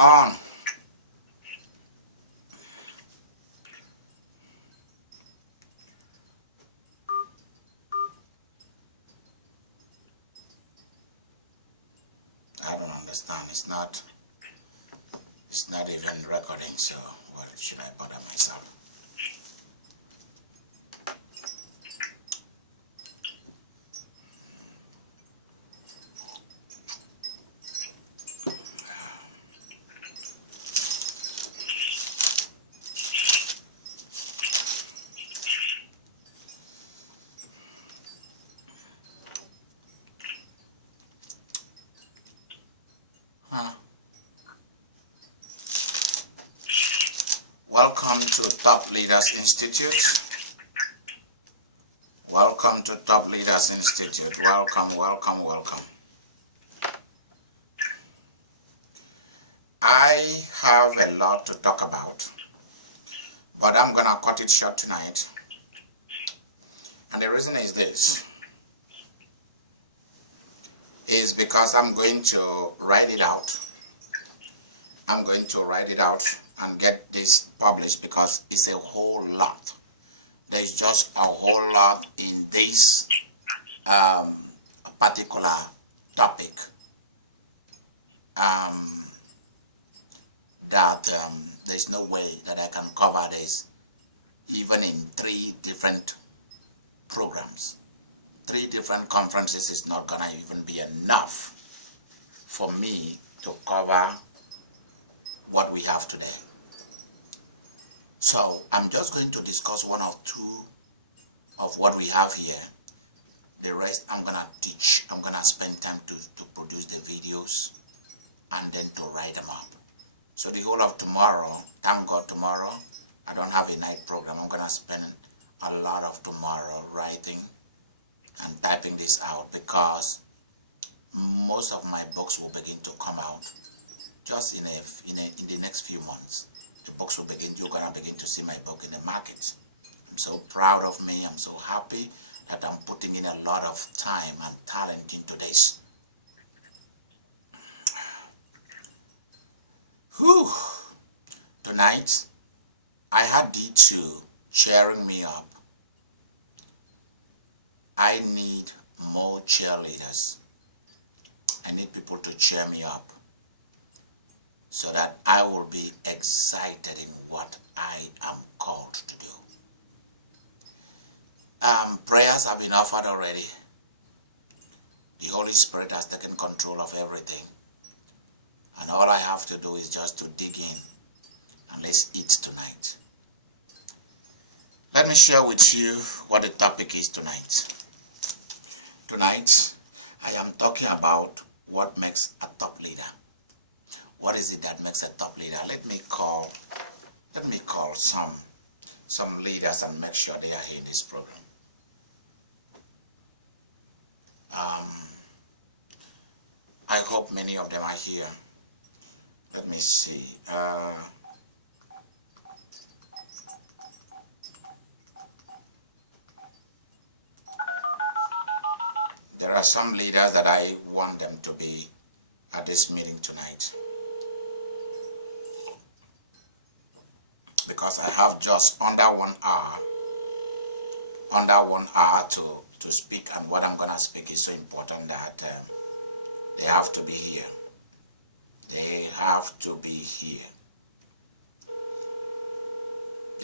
On. I don't understand. It's not even recording, so what should I bother myself? Welcome to Top Leaders Institute. Welcome to Top Leaders Institute. Welcome, welcome, welcome. I have a lot to talk about, but I'm gonna cut it short tonight. And the reason is this. Is because I'm going to write it out. I'm going to write it out and get this published because it's a whole lot. There's just a whole lot in this particular topic that there's no way that I can cover this even in 3 different programs. 3 different conferences is not gonna even be enough for me to cover what we have today. So I'm just going to discuss 1 or 2 of what we have here. The rest I'm gonna teach. I'm gonna spend time to produce the videos and then to write them up. So the whole of tomorrow, thank God tomorrow, I don't have a night program. I'm gonna spend a lot of tomorrow writing and typing this out because most of my books will begin to come out just in the next few months. The books will begin, you're gonna begin to see my book in the market. I'm so proud of me, I'm so happy that I'm putting in a lot of time and talent into this. Whew. Tonight, I had D2 cheering me up. I need more cheerleaders. I need people to cheer me up so that I will be excited in what I am called to do. Prayers have been offered already. The Holy Spirit has taken control of everything. And all I have to do is just to dig in and let's eat tonight. Let me share with you what the topic is tonight. Tonight, I am talking about what makes a top leader. What is it that makes a top leader? Let me call some leaders and make sure they are here in this program. I hope many of them are here. Let me see. There are some leaders that I want them to be at this meeting tonight. Because I have just under 1 hour to speak, and what I'm going to speak is so important that they have to be here. They have to be here.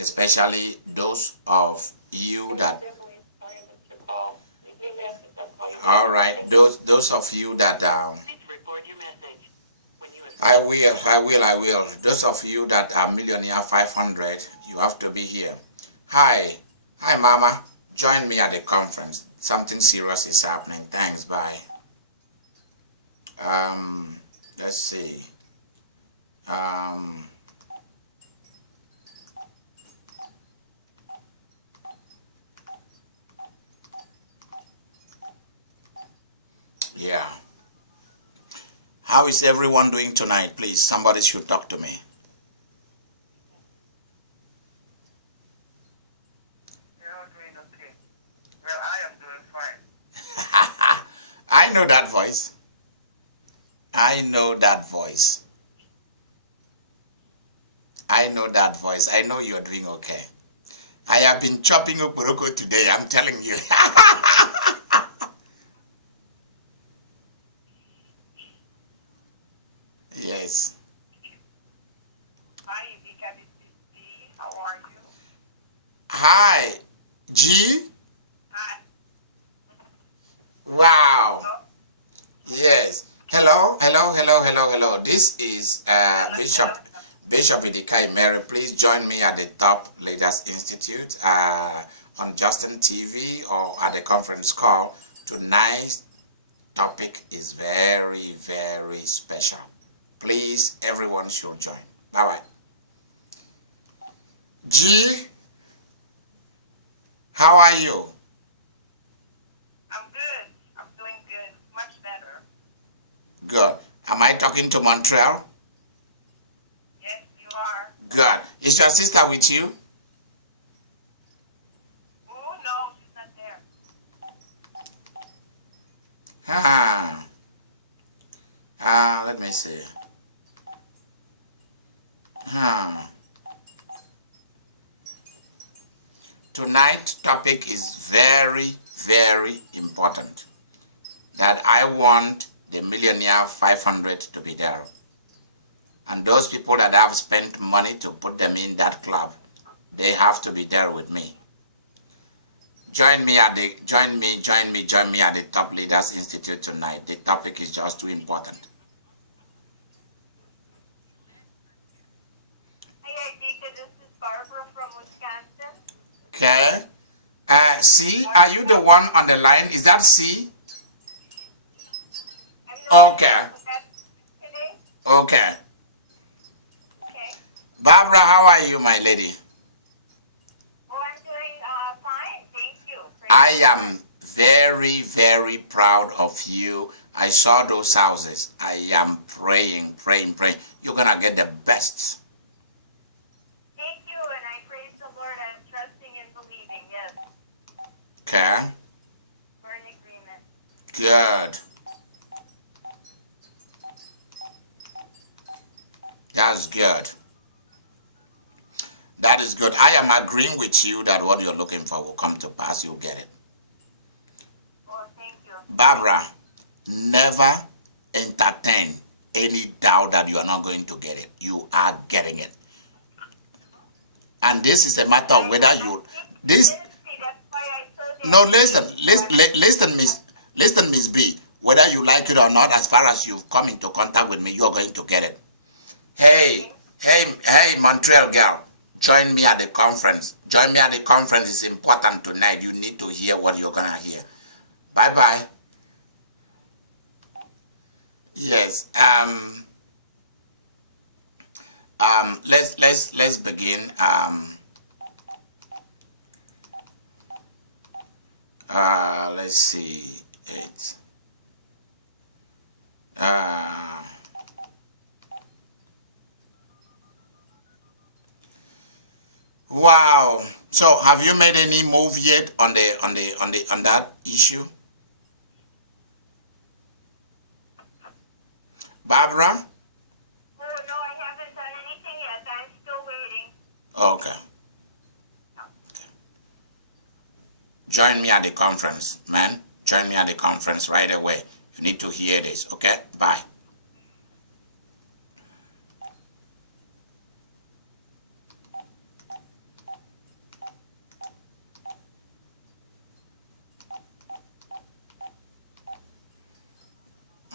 Especially those of you that... Alright, those of you that... I will. Those of you that are Millionaire 500, you have to be here. Hi, Mama. Join me at the conference. Something serious is happening. Thanks, bye. Let's see. Yeah. How is everyone doing tonight? Please, somebody should talk to me. You're all doing okay. Well, I am doing fine. I know that voice. I know that voice. I know that voice. I know you're doing okay. I have been chopping okporoko today, I'm telling you. Yes. Hi, Idika. This is G. How are you? Hi, G. Hi. Wow. Hello? Yes. Hello, hello, hello, hello, hello. This is Hello. Bishop Idika Imeri. Please join me at the Top Leaders Institute on Justin TV or at the conference call. Tonight's topic is very, very special. Please, everyone should join. Bye-bye. G, how are you? I'm good. I'm doing good. Much better. Good. Am I talking to Montreal? Yes, you are. Good. Is your sister with you? Oh, no, she's not there. Let me see. Tonight's topic is very, very important. That I want the Millionaire 500 to be there. And those people that have spent money to put them in that club, they have to be there with me. Join me at the Top Leaders Institute tonight. The topic is just too important. Hey, Idika, this is Barbara from Wisconsin. Okay. C, are you the one on the line? Is that C? Okay. Today? Okay. Okay. Barbara, how are you, my lady? Well, I'm doing fine. Thank you. I am very, very proud of you. I saw those houses. I am praying. You're going to get the best. Thank you, and I praise the Lord. I'm trusting and believing. Yes, Okay. we're in agreement. Good. That's good. That is good. I am agreeing with you that what you're looking for will come to pass. You'll get it. Well, thank you. Barbara, never entertain any doubt that you are not going to get it. You are getting it. And this is a matter of whether you... This... No, listen, Miss B. Whether you like it or not, as far as you've come into contact with me, you're going to get it. Hey, Montreal girl, join me at the conference. Join me at the conference. It's important tonight. You need to hear what you're gonna hear. Bye-bye. Yes. Let's begin. Let's see. It's wow. So, have you made any move yet on that issue, Barbara? Oh, no, I haven't done anything yet. I'm still waiting. Okay. Join me at the conference, man. Join me at the conference right away. You need to hear this, okay? Bye.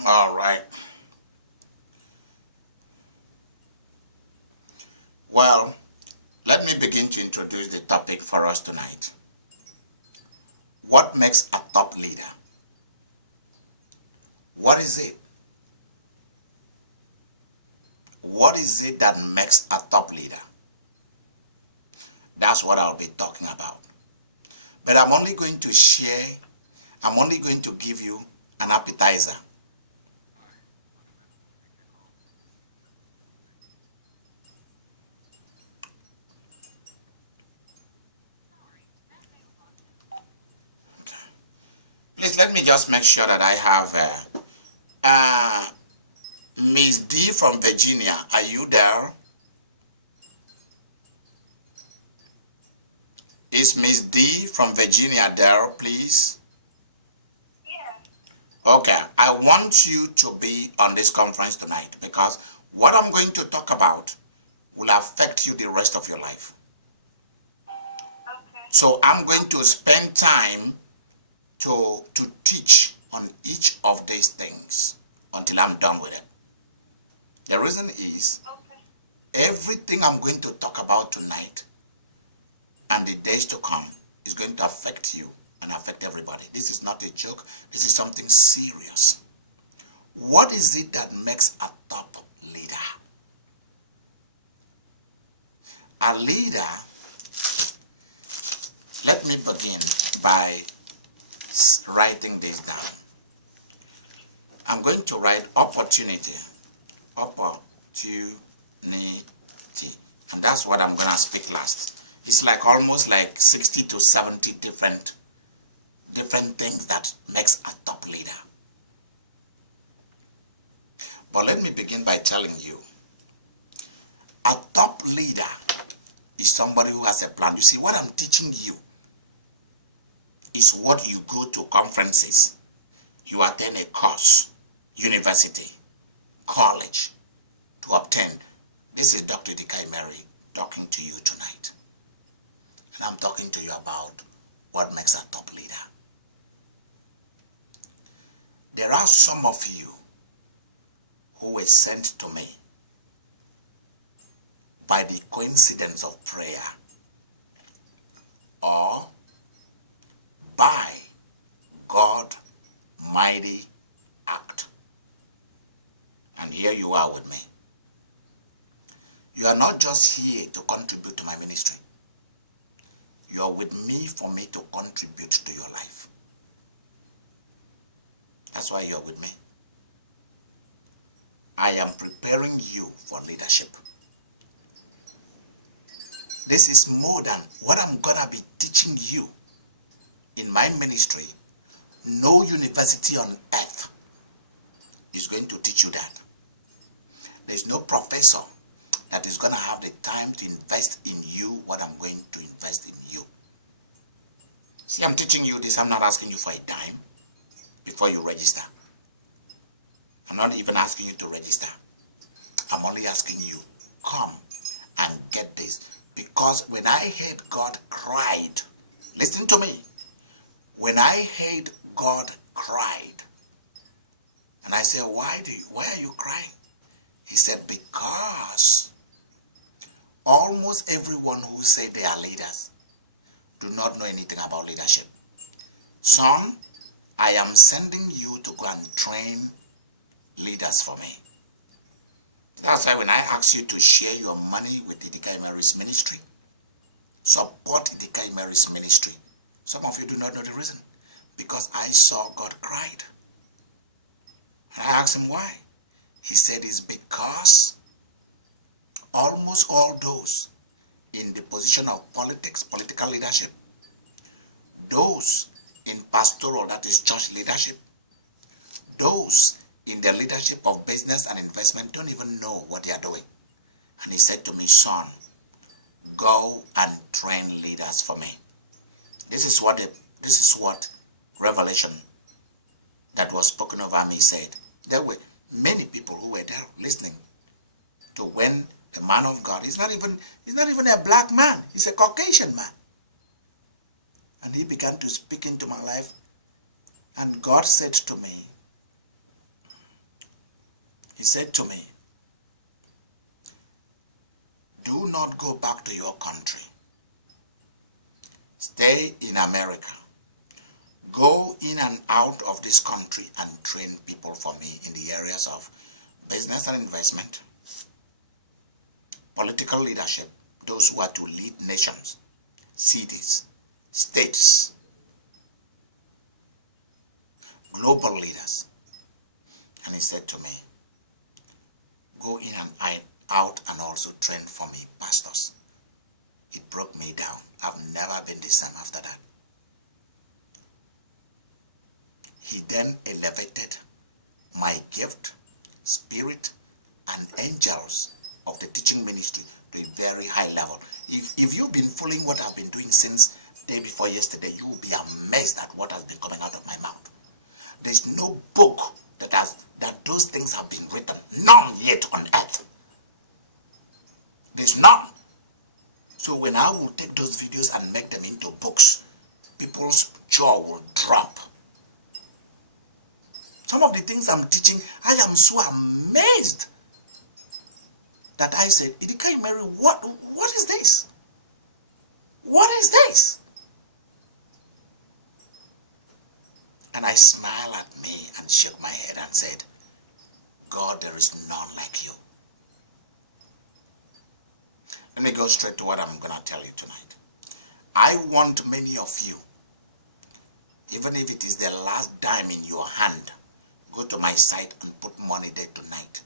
All right. Well, let me begin to introduce the topic for us tonight. What makes a top leader? What is it? What is it that makes a top leader? That's what I'll be talking about. But I'm only going to give you an appetizer. Please let me just make sure that I have Miss D from Virginia. Are you there? Is Miss D from Virginia there, please? Yeah. Okay, I want you to be on this conference tonight because what I'm going to talk about will affect you the rest of your life. Okay. So I'm going to spend time to teach on each of these things until I'm done with it. The reason is everything I'm going to talk about tonight and the days to come is going to affect you and affect everybody. This is not a joke. This is something serious. What is it that makes a top leader? A leader, let me begin by writing this down. I'm going to write opportunity. And that's what I'm going to speak last. It's like almost like 60 to 70 different things that makes a top leader. But let me begin by telling you, a top leader is somebody who has a plan. You see, what I'm teaching you is what you go to conferences, you attend a course, university, college to obtain. This is Dr. Idika Imeri talking to you tonight. And I'm talking to you about what makes a top leader. There are some of you who were sent to me by the coincidence of prayer or by God mighty act. And here you are with me. You are not just here to contribute to my ministry. You are with me for me to contribute to your life. That's why you are with me. I am preparing you for leadership. This is more than what I'm going to be teaching you in my ministry. No university on earth is going to teach you that. There's no professor that is going to have the time to invest in you what I'm going to invest in you. See, I'm teaching you this. I'm not asking you for a dime before you register. I'm not even asking you to register. I'm only asking you, come and get this. Because when I heard God cried, listen to me. When I heard God cried, and I said, why are you crying? He said, because almost everyone who say they are leaders do not know anything about leadership. Son, I am sending you to go and train leaders for me. That's why when I ask you to share your money with Idika Imeri's ministry, support Idika Imeri's ministry, some of you do not know the reason. Because I saw God cried. And I asked him why. He said it's because almost all those in the position of politics, political leadership, those in pastoral, that is church leadership, those in the leadership of business and investment don't even know what they are doing. And he said to me, son, go and train leaders for me. This is what revelation that was spoken over me said. There were many people who were there listening to when the man of God, he's not even a black man, he's a Caucasian man. And he began to speak into my life, and God said to me, he said to me, do not go back to your country. Stay in America. Go in and out of this country and train people for me in the areas of business and investment, political leadership, those who are to lead nations, cities, states, global leaders. And he said to me, go in and out and also train for me pastors. It broke me down. I've never been the same after that. He then elevated my gift, spirit, and angels of the teaching ministry to a very high level. If you've been following what I've been doing since day before yesterday, you will be amazed at what has been coming out of my mouth. There's no book that those things have been written. None yet on earth. There's none. So when I will take those videos and make them into books, people's jaw will drop. Some of the things I'm teaching, I am so amazed that I said, Idika Imeri, what is this? What is this? And I smile at me and shook my head and said, God, there is none like you. Let me go straight to what I'm going to tell you tonight. I want many of you, even if it is the last dime in your hand, go to my site and put money there tonight,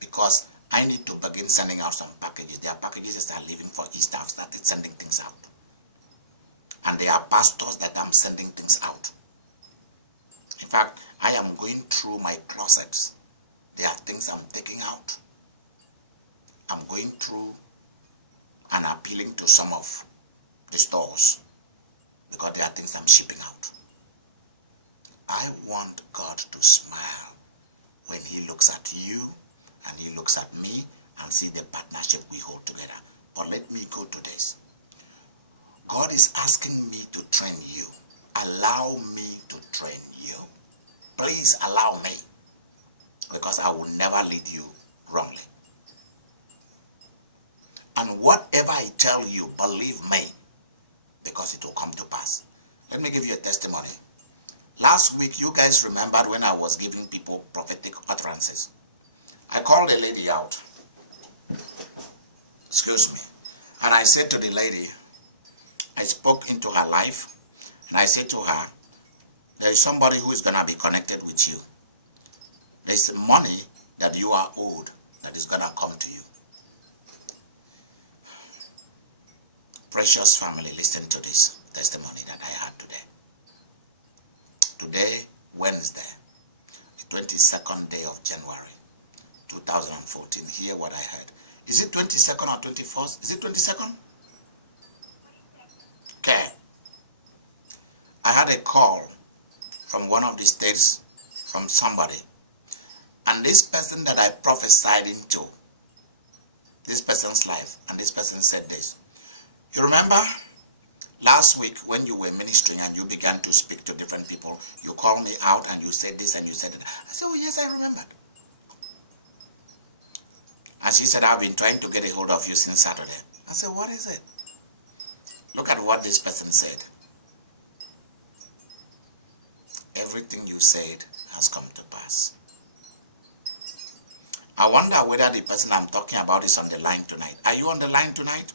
because I need to begin sending out some packages. There are packages that are leaving for Easter. I've started sending things out. And there are pastors that I'm sending things out. In fact, I am going through my closets. There are things I'm taking out. I'm going through and appealing to some of the stores, because there are things I'm shipping out. I want God to smile when he looks at you and he looks at me and see the partnership we hold together. But let me go to this. God is asking me to train you. Allow me to train you. Please allow me, because I will never lead you wrongly. And whatever I tell you, believe me, because it will come to pass. Let me give you a testimony. Last week, you guys remembered when I was giving people prophetic utterances. I called a lady out. Excuse me. And I said to the lady, I spoke into her life, and I said to her, there is somebody who is going to be connected with you. There's money that you are owed that is going to come to you. Precious family, listen to this testimony that I had today. Today, Wednesday, the 22nd day of January, 2014. Hear what I heard. Is it 22nd or 21st? Is it 22nd? Okay. I had a call from one of the states, from somebody. And this person that I prophesied into, this person's life, and this person said this. You remember last week when you were ministering and you began to speak to different people, you called me out and you said this and you said that. I said, oh yes, I remembered. And she said, I've been trying to get a hold of you since Saturday. I said, what is it? Look at what this person said. Everything you said has come to pass. I wonder whether the person I'm talking about is on the line tonight. Are you on the line tonight?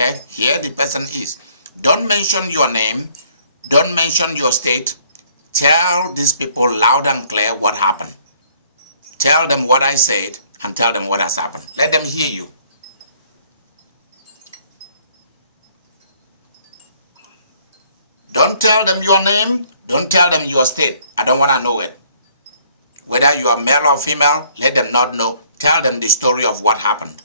Okay, here the person is. Don't mention your name. Don't mention your state. Tell these people loud and clear what happened. Tell them what I said and tell them what has happened. Let them hear you. Don't tell them your name. Don't tell them your state. I don't want to know it. Whether you are male or female, let them not know. Tell them the story of what happened.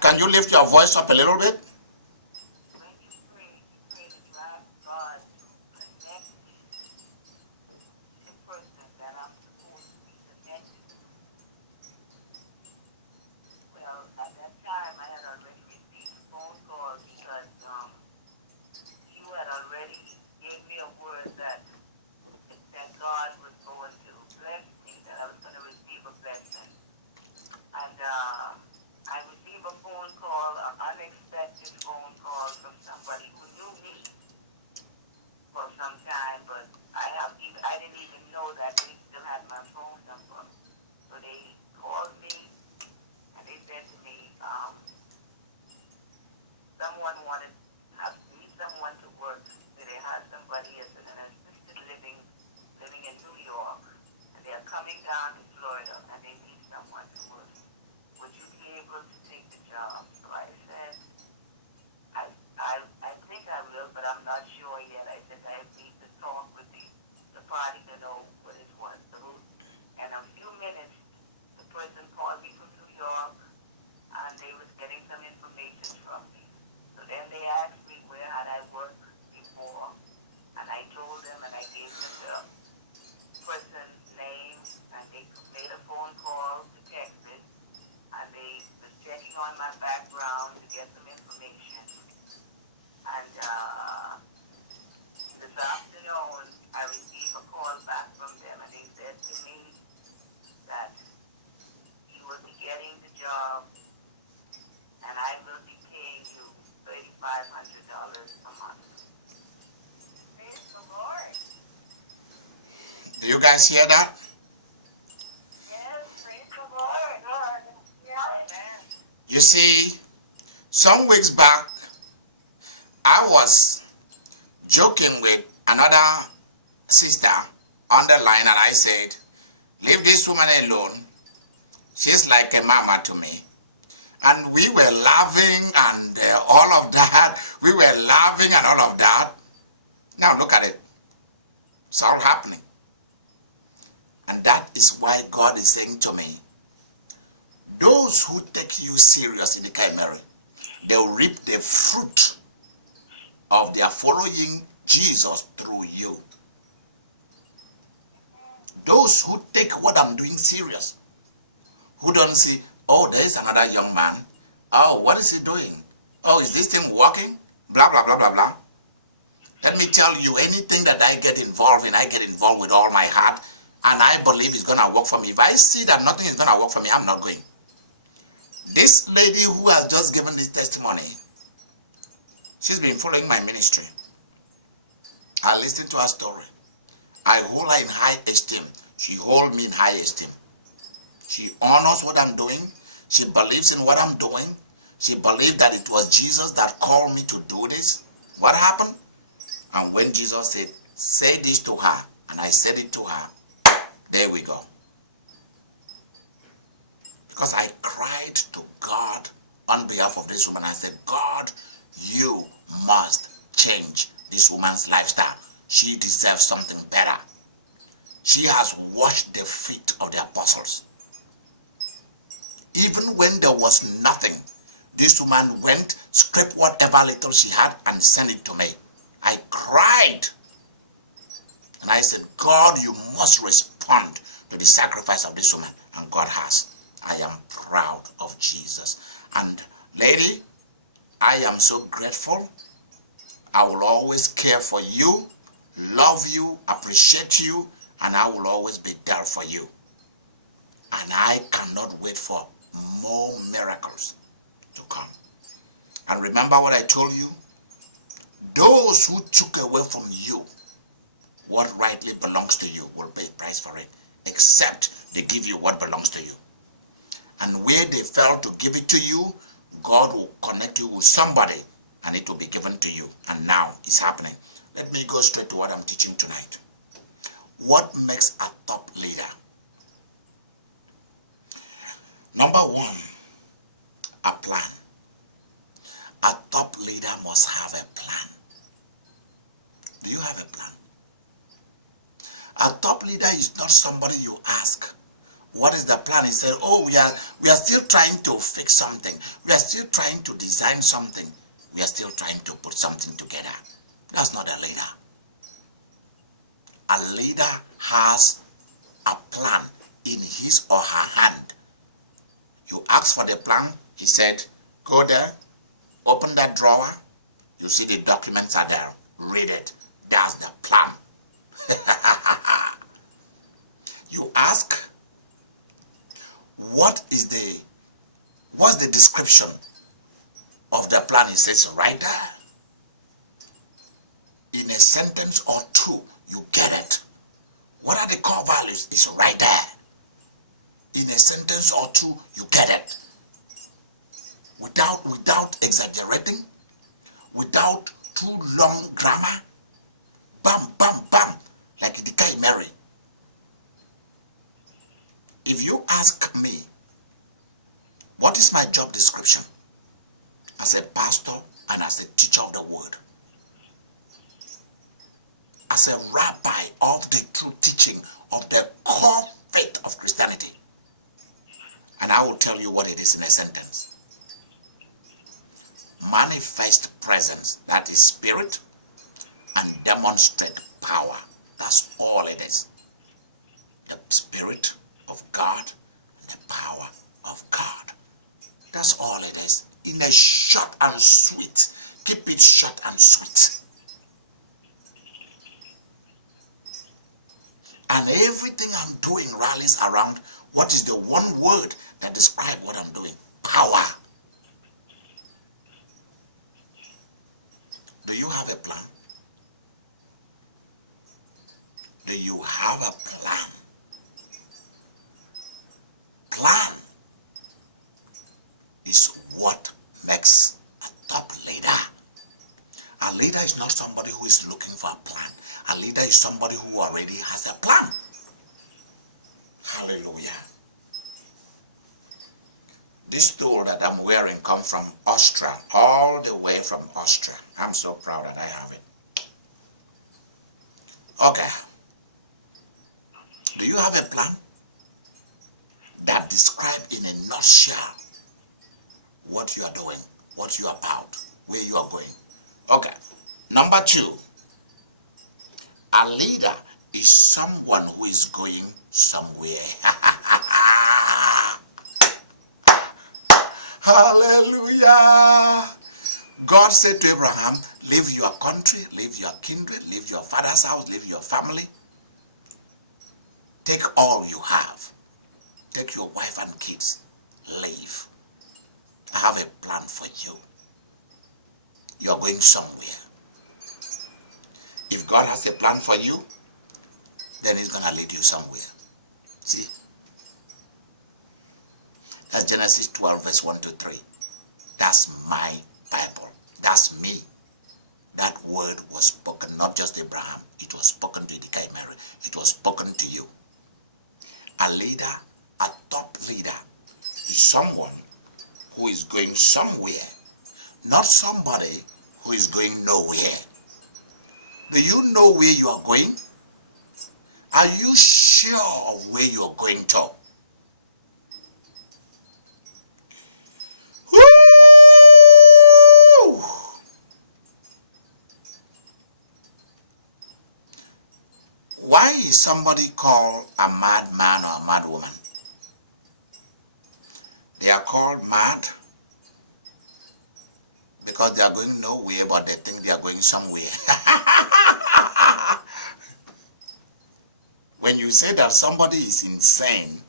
Can you lift your voice up a little bit? on my background to get some information. And this afternoon, I received a call back from them, and they said to me that you will be getting the job, and I will be paying you $3,500 a month. Praise the Lord. Do you guys hear that? Yes, praise the Lord. Lord. Yeah. You see, some weeks back, I was joking with another sister on the line, and I said, leave this woman alone. She's like a mama to me. And we were laughing and all of that. We were laughing and all of that. Now look at it. It's all happening. And that is why God is saying to me, those who take you serious in Idika Imeri, they'll reap the fruit of their following Jesus through you. Those who take what I'm doing serious, who don't see, oh, there is another young man. Oh, what is he doing? Oh, is this thing working? Blah, blah, blah, blah, blah. Let me tell you, anything that I get involved in, I get involved with all my heart, and I believe it's going to work for me. If I see that nothing is going to work for me, I'm not going. This lady who has just given this testimony, she's been following my ministry. I listen to her story. I hold her in high esteem. She holds me in high esteem. She honors what I'm doing. She believes in what I'm doing. She believed that it was Jesus that called me to do this. What happened? And when Jesus said, say this to her, and I said it to her, there we go. Because I cried to God on behalf of this woman. I said, God, you must change this woman's lifestyle. She deserves something better. She has washed the feet of the apostles. Even when there was nothing, this woman went, scraped whatever little she had, and sent it to me. I cried. And I said, God, you must respond to the sacrifice of this woman. And God has. I am proud of Jesus. And lady, I am so grateful. I will always care for you, love you, appreciate you, and I will always be there for you. And I cannot wait for more miracles to come. And remember what I told you? Those who took away from you what rightly belongs to you will pay price for it, except they give you what belongs to you. And where they fail to give it to you, God will connect you with somebody and it will be given to you. And now it's happening. Let me go straight to what I'm teaching tonight. What makes a top leader? Number one, a plan. A top leader must have a plan. Do you have a plan? A top leader is not somebody you ask, what is the plan? He said, oh, we are still trying to fix something. We are still trying to design something. We are still trying to put something together. That's not a leader. A leader has a plan in his or her hand. You ask for the plan, he said, go there, open that drawer, you see the documents are there, read it. That's the plan. You ask, what's the description of the plan? He says, right there. In a sentence or two, you get it. What are the core values? It's right there. In a sentence or two, you get it. Without exaggerating, without too long grammar, bam, bam, bam, like Idika Imeri. If you ask me, what is my job description as a pastor and as a teacher of the word, as a rabbi of the true teaching of the core faith of Christianity, and I will tell you what it is in a sentence. Manifest presence, that is spirit, and demonstrate power. That's all it is. The spirit of God, the power of God. That's all it is. In a short and sweet. Keep it short and sweet. And everything I'm doing rallies around what is the one word that describes what I'm doing. Power. Do you have a plan? Do you have a plan? Plan is what makes a top leader. A leader is not somebody who is looking for a plan. A leader is somebody who already has a plan. Hallelujah. This tool that I'm wearing comes from Austria, all the way from Austria. I'm so proud that I have it. Okay. Do you have a plan that describes in a nutshell what you are doing, what you are about, where you are going? Okay. Number 2, a leader is someone who is going somewhere. Hallelujah. God said to Abraham, leave your country, leave your kindred, leave your father's house, leave your family. Take all you have. Take your wife and kids. Leave. I have a plan for you. You are going somewhere. If God has a plan for you, then he's going to lead you somewhere. See? That's Genesis 12 verse 1 to 3. That's my Bible. That's me. That word was spoken, not just Abraham. It was spoken to Idika Imeri. It was spoken to you. A leader, a top leader, is someone who is going somewhere. Not somebody who is going nowhere. Do you know where you are going? Are you sure of where you are going to? Woo! Why is somebody called a madman or a mad woman? They are called mad because they are going nowhere, but they think they are going somewhere. When you say that somebody is insane,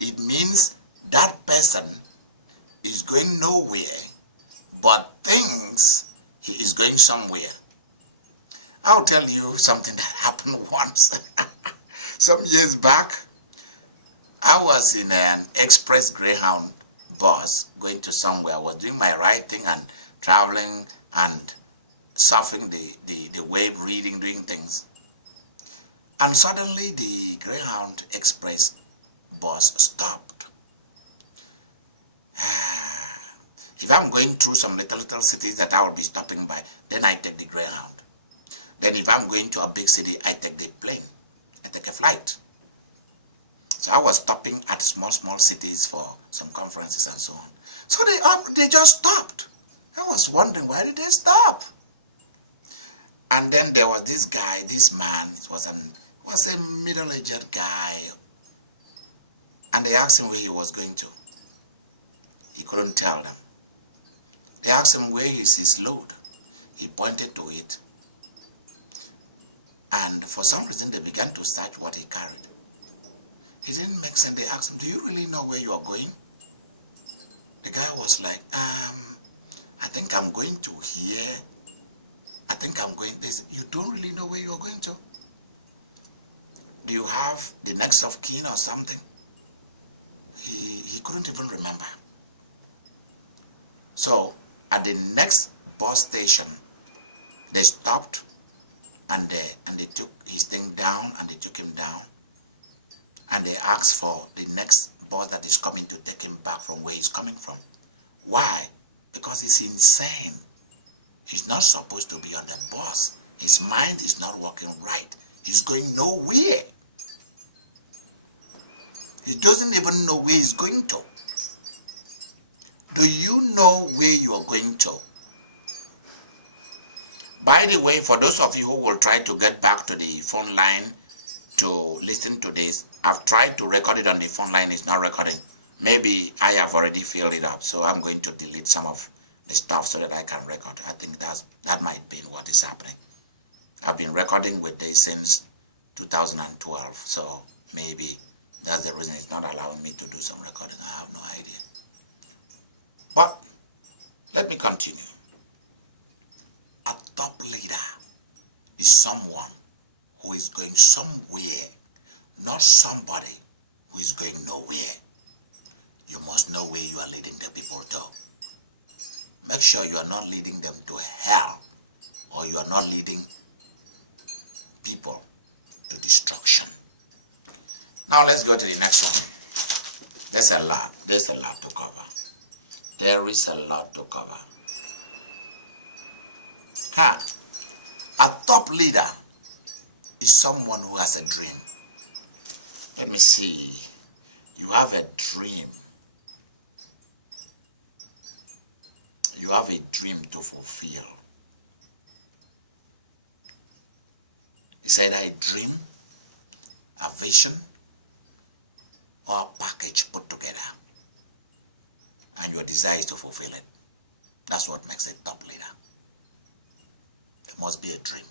it means that person is going nowhere, but thinks he is going somewhere. I'll tell you something that happened once. Some years back, I was in an express Greyhound bus going to somewhere. I was doing my writing and traveling and surfing the wave, reading, doing things. And suddenly the Greyhound Express bus stopped. If I'm going through some little cities that I will be stopping by, then I take the Greyhound. Then if I'm going to a big city, I take the plane. I take a flight. So I was stopping at small cities for some conferences and so on. So they just stopped. I was wondering, why did they stop? And then there was this guy, this man, it was a middle-aged guy. And they asked him where he was going to. He couldn't tell them. They asked him where is his load. He pointed to it. And for some reason they began to search what he carried. It didn't make sense. They asked him, do you really know where you are going? The guy was like, I think I'm going to here. I think I'm going this. You don't really know where you are going to? Do you have the next of kin or something? He couldn't even remember. So at the next bus station, they stopped and they took his thing down and they took him down. And they asked for the next bus that is coming to take him back from where he's coming from. Why? Because he's insane. He's not supposed to be on the bus. His mind is not working right. He's going nowhere. He doesn't even know where he's going to. Do you know where you are going to? By the way, for those of you who will try to get back to the phone line to listen to this, I've tried to record it on the phone line. It's not recording. Maybe I have already filled it up, so I'm going to delete some of the stuff so that I can record. I think that might be what is happening. I've been recording with this since 2012, so maybe that's the reason it's not allowing me to do some recording. I have no idea. But let me continue. A top leader is someone who is going somewhere, not somebody who is going nowhere. You must know where you are leading the people to. Make sure you are not leading them to hell, or you are not leading people to destruction. Now let's go to the next one. There's a lot to cover. There is a lot to cover. A top leader is someone who has a dream. Let me see. You have a dream. You have a dream to fulfill. It's either a dream, a vision, or a package put together. And your desire is to fulfill it. That's what makes a top leader. There must be a dream.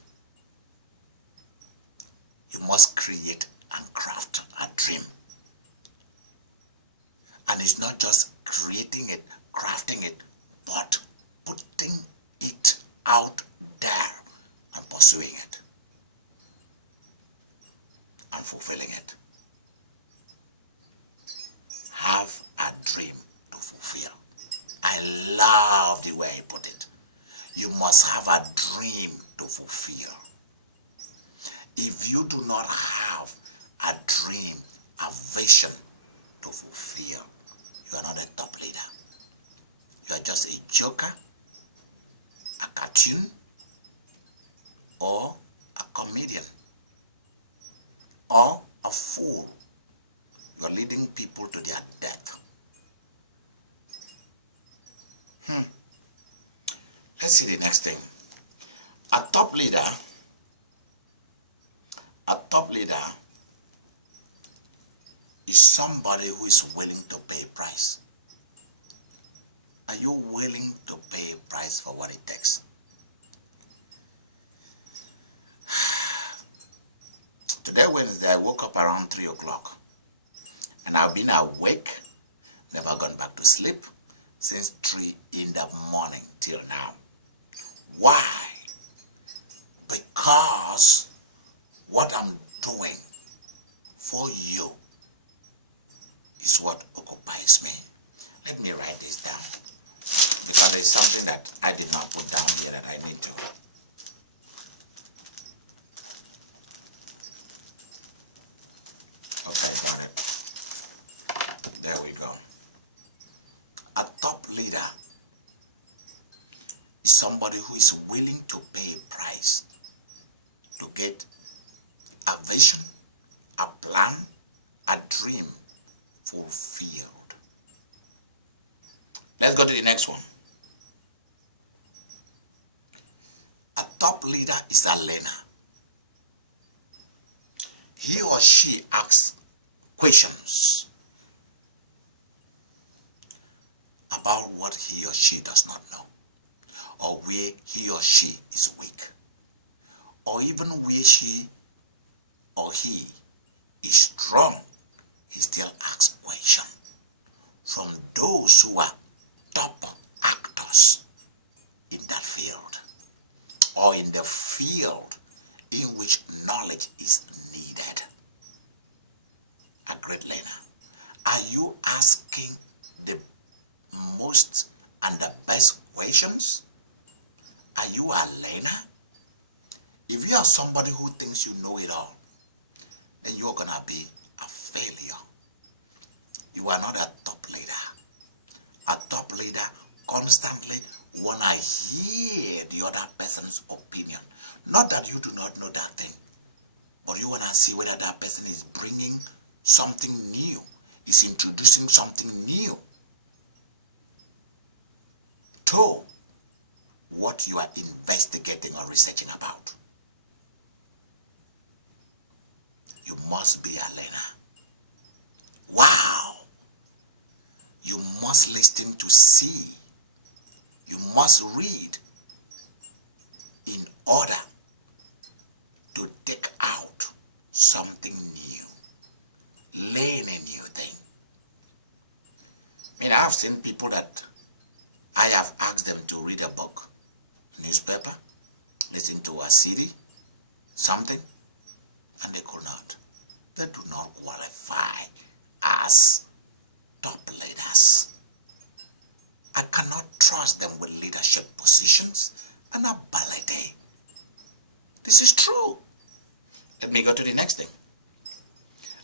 You must create and craft a dream. And it's not just creating it, crafting it, but putting it out there and pursuing it and fulfilling it. Have a dream to fulfill. I love the way he put it. You must have a dream to fulfill. If you do not have a dream, a vision to fulfill, you are not a top leader. You are just a joker, a cartoon, or a comedian, or a fool. You are leading people to their death. Let's see the next thing. A top leader is somebody who is willing to pay a price. Are you willing to pay a price for what it takes? Today, Wednesday, I woke up around 3 o'clock. And I've been awake, never gone back to sleep, since 3 in the morning till now. Why? Because what I'm doing for you is what occupies me. Let me write this down, because there's something that I did not put down here that I need to. Okay, got it. There we go. A top leader is somebody who is willing to pay a price to get a vision, a plan, a dream fulfilled. Let's go to the next one. A top leader is a learner. He or she asks questions about what he or she does not know, or where he or she is weak, or even where she or he is strong. He still asks questions from those who are top actors in that field, or in the field in which knowledge is needed. A great learner. Are you asking the most and the best questions? Are you a learner? If you are somebody who thinks you know it all, then you're gonna be a failure. You are not a top leader. A top leader constantly wanna hear the other person's opinion. Not that you do not know that thing, but you wanna see whether that person is bringing something new, is introducing something new to what you are investigating or researching about. You must be a learner. Wow! must listen to see. You must read in order to take out something new, learn a new thing. I mean, I've seen people that I have asked them to read a book, newspaper, listen to a CD, something, and they could not. They do not qualify as top leaders. I cannot trust them with leadership positions and ability. This is true. Let me go to the next thing.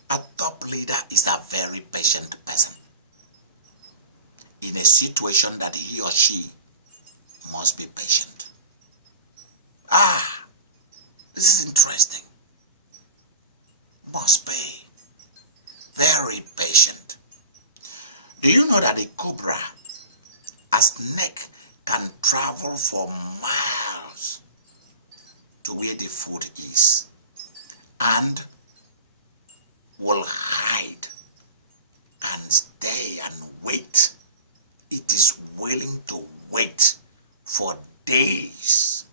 A top leader is a very patient person in a situation that he or she must be patient. This is interesting. Must be very patient. Do you know that a cobra, a snake, can travel for miles to where the food is and will hide and stay and wait? It is willing to wait for days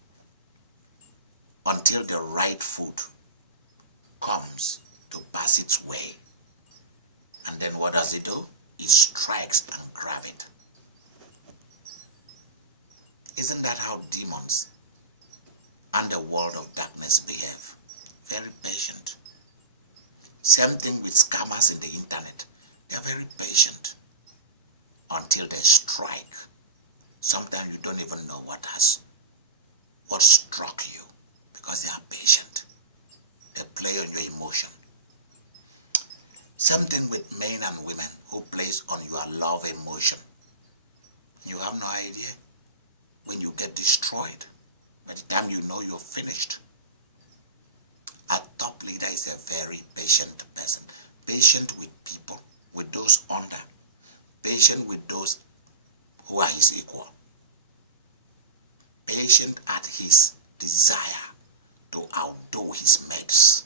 until the right food comes to pass its way. And then what does it do? It strikes and grabs it. Isn't that how demons and the world of darkness behave? Very patient. Same thing with scammers in the internet. They're very patient until they strike. Sometimes you don't even know what struck you because they are patient. They play on your emotion. Same thing with men and women who plays on your love emotion. You have no idea when you get destroyed. By the time you know you're finished. A top leader is a very patient person. Patient with people, with those under. Patient with those who are his equal. Patient at his desire to outdo his mates.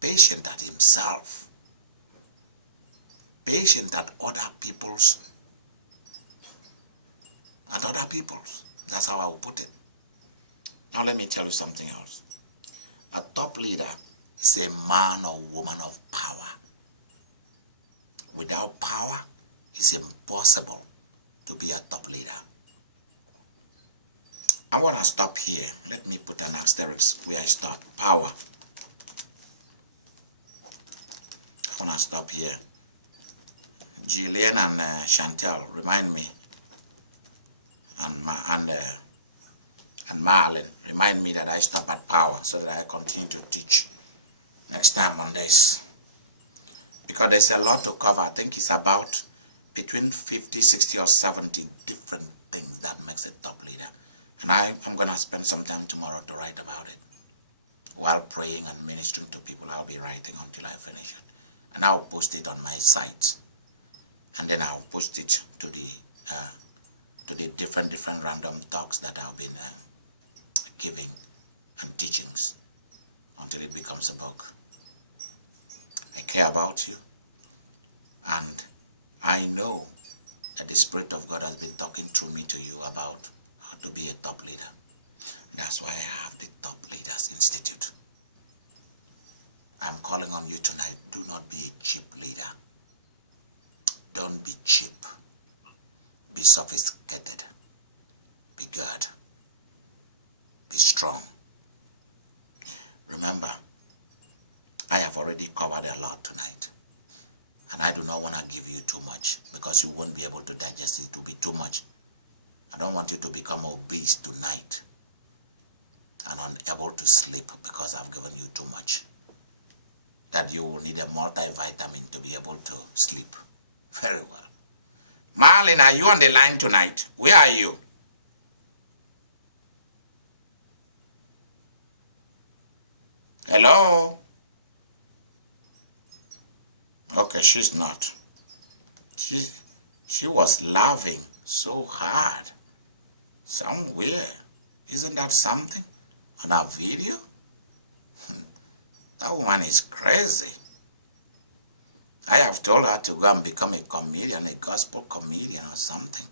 Patient at himself. Patient at other people's. That's how I will put it. Now let me tell you something else. A top leader is a man or woman of power. Without power, it's impossible to be a top leader. I want to stop here. Let me put an asterisk where I start. Power. I want to stop here. Jillian and Chantel, remind me. And Marlon, remind me that I stop at power so that I continue to teach next time on this. Because there's a lot to cover. I think it's about between 50, 60 or 70 different things that makes a top leader. And I'm going to spend some time tomorrow to write about it. While praying and ministering to people, I'll be writing until I finish it. And I'll post it on my site. And then I'll post it to the different random talks that I've been giving and teachings until it becomes a book. I care about you. And I know that the Spirit of God has been talking through me to you about how to be a top leader. That's why I have the Top Leaders Institute. I'm calling on you tonight. Do not be a cheap leader. Don't be cheap. Be sophisticated. Be good. Be strong. Remember, I have already covered a lot tonight. And I do not want to give you too much because you won't be able to digest it. It will be too much. I don't want you to become obese tonight and unable to sleep because I've given you too much. That you will need a multivitamin to be able to sleep. Very well. Marlon, are you on the line tonight? Where are you? Hello? Okay, she's not. She was laughing so hard. Somewhere. Isn't that something? On our video? That woman is crazy. I have told her to go and become a comedian, a gospel comedian or something,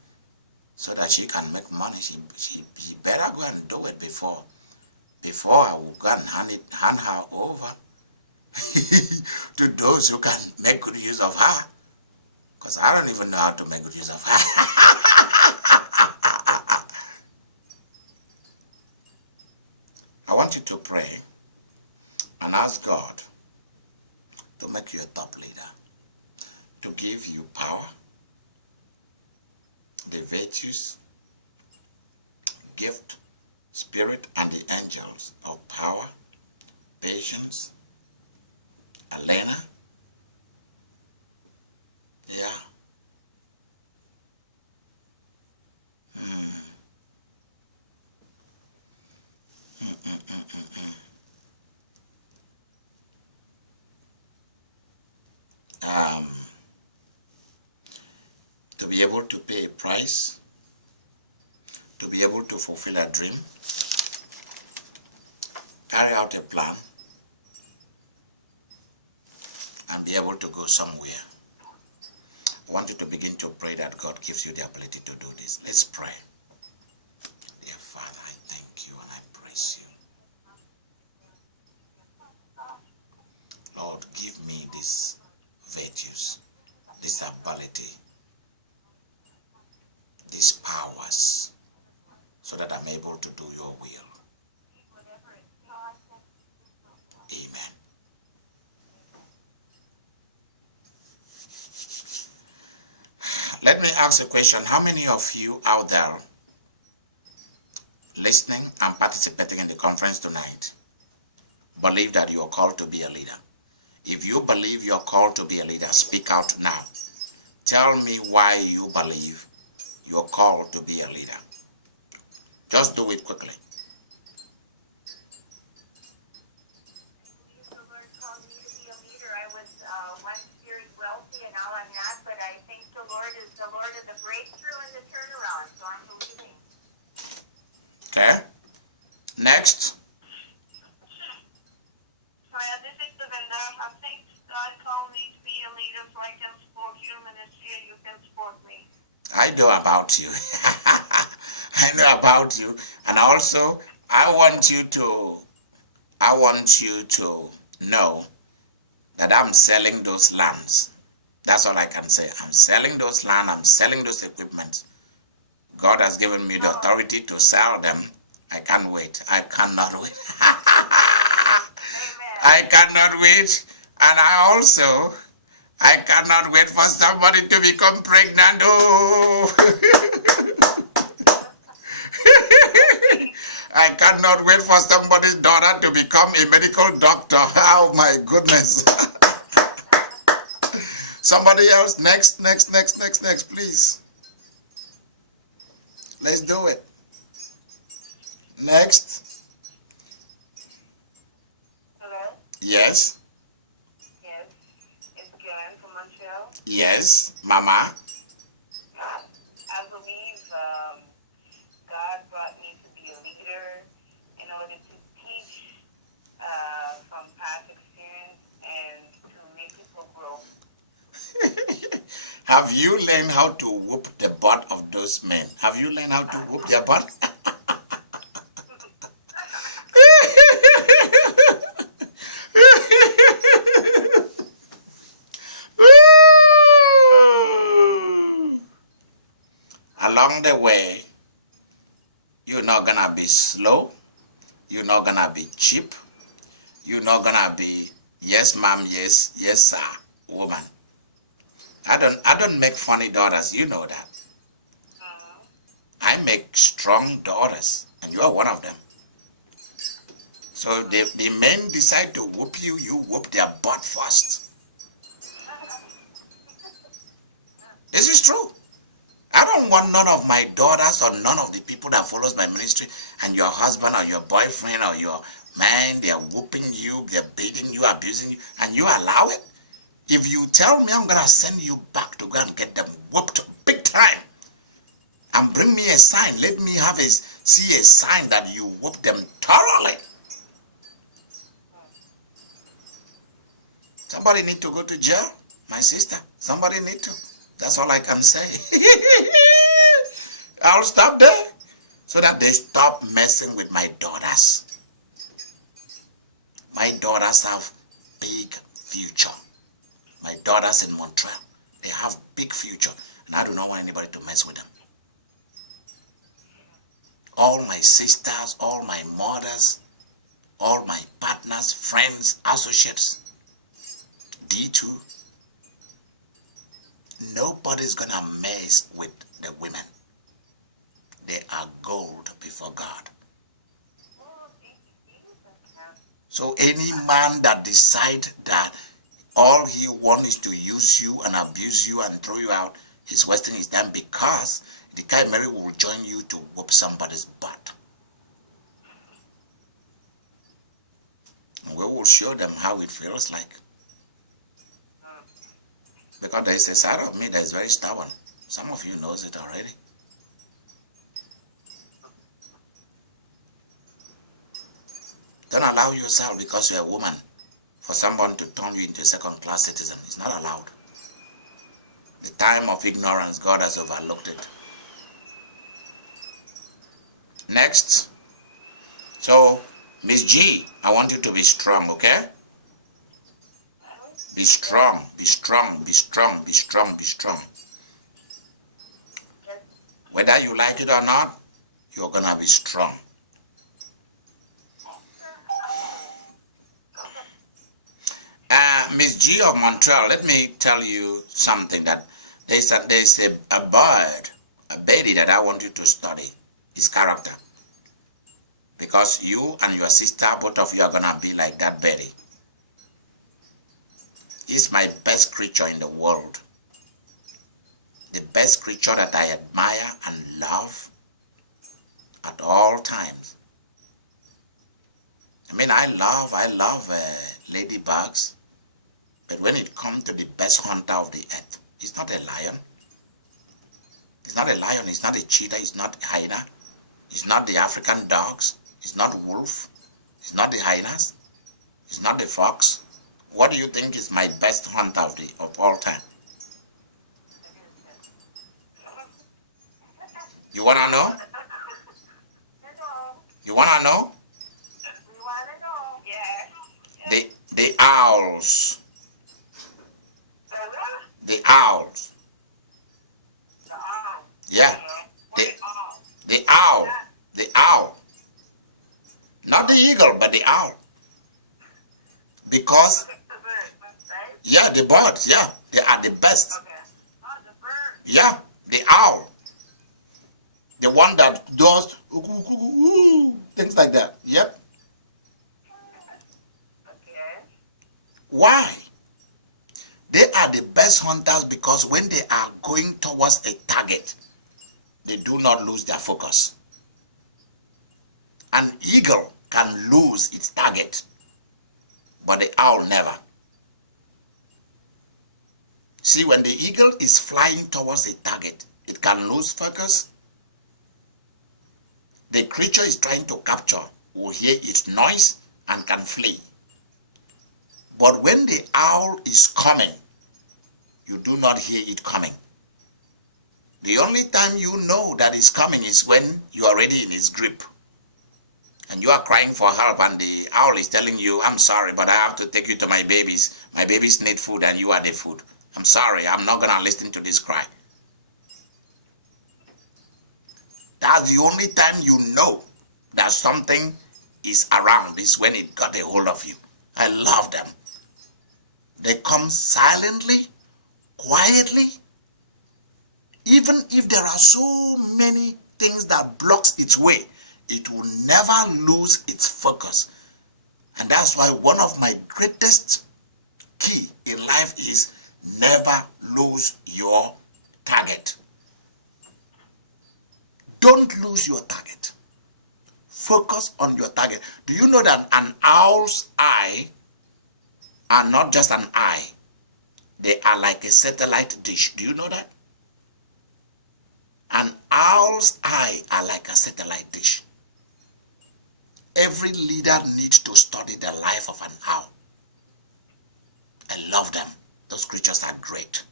so that she can make money. She better go and do it before I will go and hand her over to those who can make good use of her. Because I don't even know how to make good use of her. I want you to pray and ask God to make you a top leader, to give you power, the virtues, gift, spirit, and the angels of power, patience, Elena. Yeah. To be able to pay a price, to be able to fulfill a dream, carry out a plan, and be able to go somewhere. I want you to begin to pray that God gives you the ability to do this. Let's pray. Dear Father, I thank you and I praise you. Lord, give me these virtues, this ability, these powers, so that I'm able to do your will. Amen. Let me ask a question. How many of you out there listening and participating in the conference tonight believe that you are called to be a leader? If you believe you are called to be a leader, speak out now. Tell me why you believe you are called to be a leader. Just do it quickly. The Lord called me to be a leader. I was once very wealthy and now I'm not, but I think the Lord is the Lord of the breakthrough and the turnaround, so I'm believing. Okay. Next. This is the vendor. I think God called me to be a leader so I can support your ministry and you can support me. I know about you. I know about you. And also, I want you to know that I'm selling those lands. That's all I can say. I'm selling those land. I'm selling those equipment. God has given me the authority to sell them. I can't wait. I cannot wait. I cannot wait. And I cannot wait for somebody to become pregnant. Oh. I cannot wait for somebody's daughter to become a medical doctor. Oh my goodness. Somebody else. Next, please. Let's do it. Next. Hello? Yes. Yes. It's Karen from Montreal. Yes, Mama. I believe God brought me to be a leader in order to teach from past experience and to make people grow. Have you learned how to whoop the butt of those men? Have you learned how to whoop their butt? Along the way, you're not gonna be slow. You're not gonna be cheap. You're not gonna be yes, ma'am, yes, sir, woman. I don't make funny daughters. You know that. I make strong daughters, and you are one of them. So the men decide to whoop you. You whoop their butt first. This is true. I don't want none of my daughters or none of the people that follows my ministry and your husband or your boyfriend or your man, they are whooping you, they're beating you, abusing you, and you allow it. If you tell me I'm going to send you back to go and get them whooped big time and bring me a sign, let me see a sign that you whoop them thoroughly. Somebody need to go to jail. My sister, somebody need to. That's all I can say. I'll stop there so that they stop messing with my daughters. My daughters have big future. My daughters in Montreal, they have big future, and I do not want anybody to mess with them. All my sisters, all my mothers, all my partners, friends, associates, D2, nobody's gonna mess with the women. They are gold before God. So any man that decides that all he wants is to use you and abuse you and throw you out, he's wasting his time, because Idika Imeri will join you to whoop somebody's butt. And we will show them how it feels like. Because there is a side of me that is very stubborn. Some of you knows it already. Don't allow yourself, because you're a woman, for someone to turn you into a second-class citizen. It's not allowed. The time of ignorance, God has overlooked it. Next. So, Miss G, I want you to be strong, okay? Be strong, be strong, be strong, be strong, be strong. Whether you like it or not, you're gonna be strong. Miss G of Montreal, let me tell you something, that there's a bird, a baby that I want you to study, his character. Because you and your sister, both of you are gonna be like that baby. He's my best creature in the world. The best creature that I admire and love at all times. I mean, I love ladybugs, but when it comes to the best hunter of the earth, he's not a lion. He's not a lion, he's not a cheetah, he's not a hyena, he's not the African dogs, he's not wolf, he's not the hyenas, he's not the fox. What do you think is my best hunter of all time? You wanna know? You wanna know? We want to know. Yeah. The owls. The owls. The owl. Yeah. What owl? The owl. The owl. Not the eagle, but the owl. Because, yeah, the birds, yeah, they are the best. Okay. Not the bird. Yeah, the owl. The one that does things like that. Yep. Okay. Why? They are the best hunters because when they are going towards a target, they do not lose their focus. An eagle can lose its target, but the owl never. See, when the eagle is flying towards a target, it can lose focus. The creature is trying to capture will hear its noise and can flee. But when the owl is coming, you do not hear it coming. The only time you know that it's coming is when you are already in its grip. And you are crying for help and the owl is telling you, I'm sorry, but I have to take you to my babies. My babies need food and you are the food. I'm sorry, I'm not going to listen to this cry. That's the only time you know that something is around, is when it got a hold of you. I love them. They come silently, quietly. Even if there are so many things that blocks its way, it will never lose its focus. And that's why one of my greatest key in life is never lose your target. Don't lose your target. Focus on your target. Do you know that an owl's eye are not just an eye? They are like a satellite dish. Do you know that? An owl's eye are like a satellite dish. Every leader needs to study the life of an owl. I love them. Those creatures are great.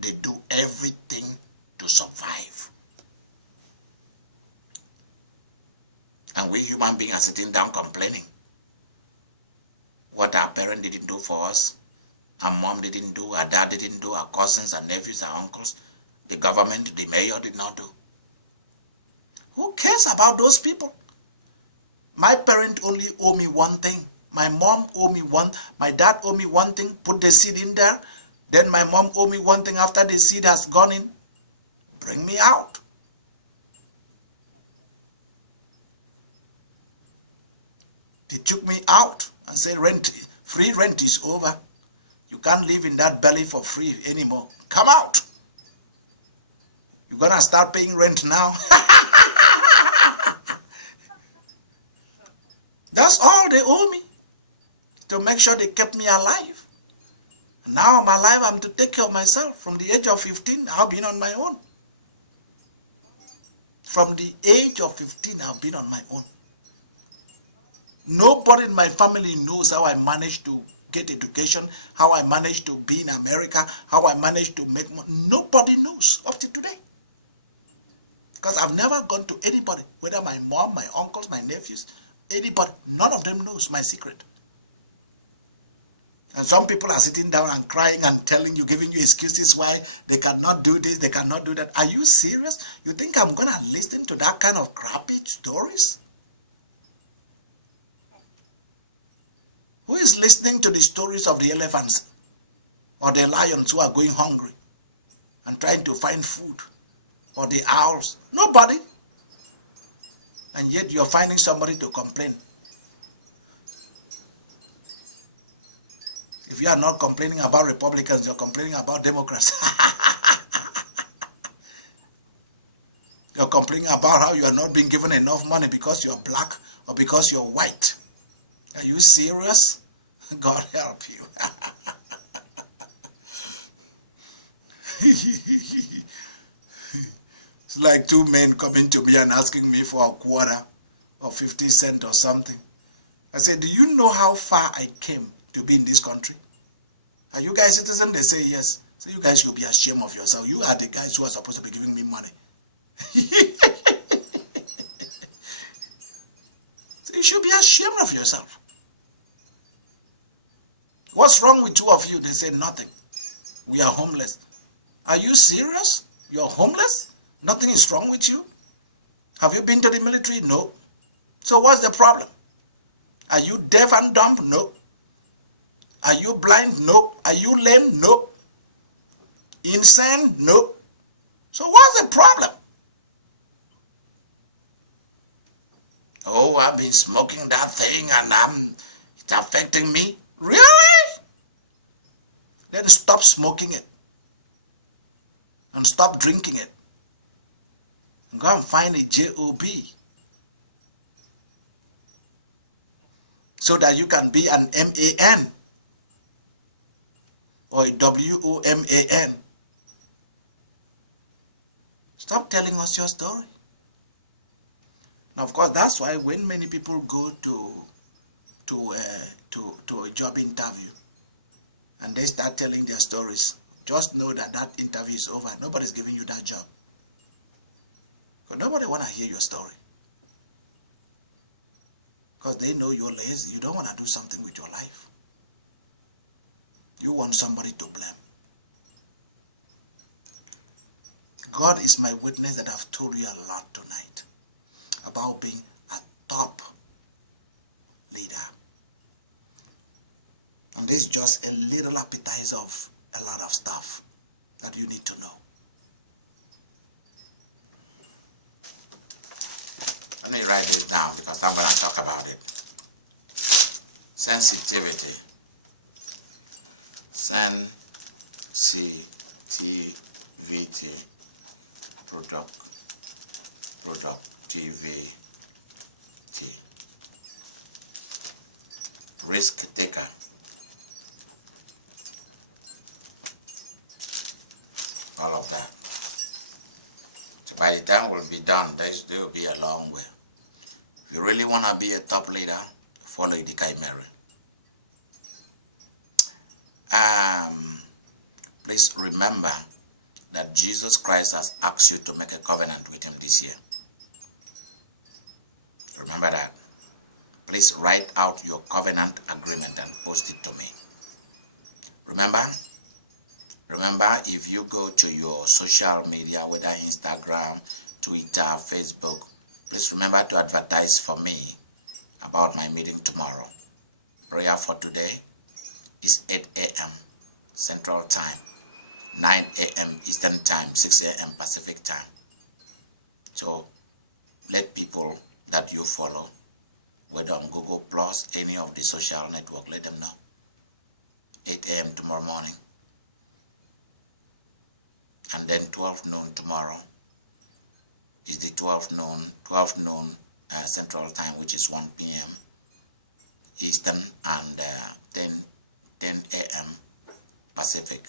They do everything to survive. And we human beings are sitting down complaining what our parents didn't do for us, our mom didn't do, our dad didn't do, our cousins, our nephews, our uncles, the government, the mayor did not do. Who cares about those people? My parents only owe me one thing. My mom owe me one, my dad owe me one thing, put the seed in there. Then my mom owe me one thing after the seed has gone in, bring me out. They took me out and said free rent is over. You can't live in that belly for free anymore. Come out. You're going to start paying rent now. That's all they owe me, to make sure they kept me alive. Now I'm alive, I'm to take care of myself. From the age of 15, I've been on my own. From the age of 15, I've been on my own. Nobody in my family knows how I managed to get education, how I managed to be in America, how I managed to make money. Nobody knows up to today. Because I've never gone to anybody, whether my mom, my uncles, my nephews, anybody. None of them knows my secret. And some people are sitting down and crying and telling you, giving you excuses why they cannot do this, they cannot do that. Are you serious? You think I'm going to listen to that kind of crappy stories? Who is listening to the stories of the elephants or the lions who are going hungry and trying to find food, or the owls? Nobody. And yet you're finding somebody to complain. If you are not complaining about Republicans, you're complaining about Democrats. You're complaining about how you are not being given enough money because you're black or because you're white. Are you serious? God help you. It's like two men coming to me and asking me for a quarter or 50 cents or something. I said, do you know how far I came to be in this country? Are you guys citizens? They say yes. So you guys should be ashamed of yourself. You are the guys who are supposed to be giving me money. So you should be ashamed of yourself. What's wrong with two of you? They say nothing. We are homeless. Are you serious? You're homeless? Nothing is wrong with you? Have you been to the military? No. So what's the problem? Are you deaf and dumb? No. Are you blind? No. Are you lame? No. Insane? No. So what's the problem? Oh, I've been smoking that thing and it's affecting me. Really? Then stop smoking it. And stop drinking it. And go and find a job. So that you can be an MAN. Or a WOMAN. Stop telling us your story. Now, of course, that's why when many people go to a job interview and they start telling their stories, just know that that interview is over. Nobody's giving you that job. Because nobody want to hear your story. Because they know you're lazy. You don't want to do something with your life. You want somebody to blame. God is my witness that I've told you a lot tonight about being a top leader. And this is just a little appetizer of a lot of stuff that you need to know. Let me write this down because I'm going to talk about it. Sensitivity. Sensitivity. Productivity. Risk taker. All of that. So by the time we'll be done, there will be a long way. If you really want to be a top leader, follow Idika Imeri. Please remember that Jesus Christ has asked you to make a covenant with him this year. Remember that. Please write out your covenant agreement and post it to me. Remember, if you go to your social media, whether Instagram, Twitter, Facebook, please remember to advertise for me about my meeting tomorrow. Prayer for today is 8 a.m. Central Time, 9 a.m. Eastern Time, 6 a.m. Pacific Time. So let people that you follow, whether on Google Plus, any of the social network, let them know. 8 a.m. tomorrow morning. And then 12 noon tomorrow is the 12 noon Central Time, which is 1 p.m. Eastern, and 10 a.m. Pacific.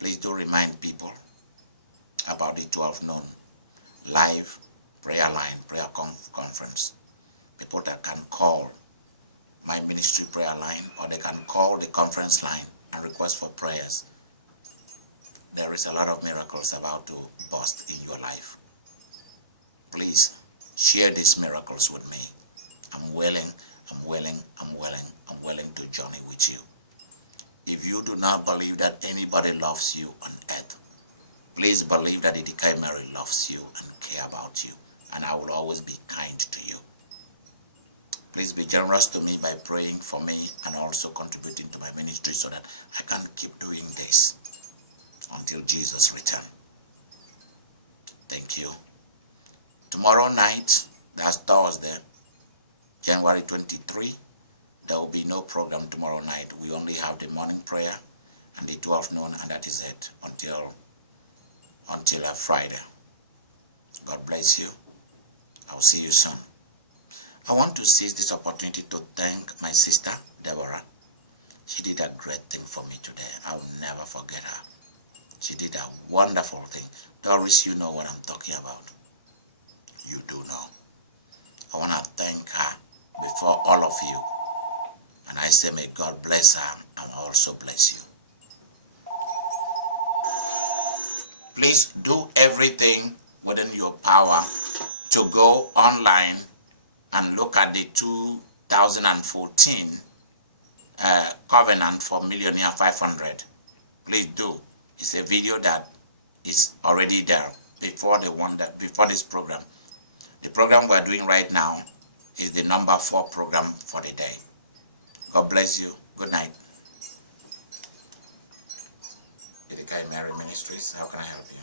Please do remind people about the 12 noon live prayer line, prayer conference. People that can call my ministry prayer line, or they can call the conference line and request for prayers. There is a lot of miracles about to burst in your life. Please share these miracles with me. I'm willing to journey with you. If you do not believe that anybody loves you on earth, please believe that Idika Imeri loves you and care about you, and I will always be kind to you. Please be generous to me by praying for me and also contributing to my ministry so that I can keep doing this until Jesus returns. Thank you. Tomorrow night, that's Thursday, January 23, there will be no program tomorrow night. We only have the morning prayer and the 12 noon, and that is it until Friday. God bless you. I'll see you soon. I want to seize this opportunity to thank my sister, Deborah. She did a great thing for me today. I will never forget her. She did a wonderful thing. Doris, you know what I'm talking about. You do know. I want to thank her before all of you. And I say, may God bless her and also bless you. Please do everything within your power to go online and look at the 2014 Covenant for Millionaire 500. Please do. It's a video that is already there before this program. The program we're doing right now is the number 4 program for the day. God bless you. Good night. Idika Imeri Ministries, how can I help you?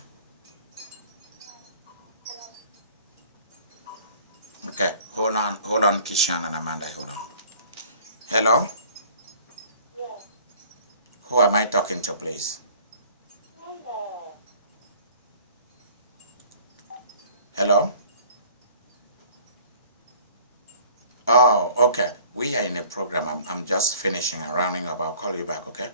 Okay, hold on, Kishan and Amanda, hold on. Hello? Yes. Who am I talking to, please? Hello? Oh, okay. We are in a program. I'm just finishing and rounding up. I'll call you back, okay?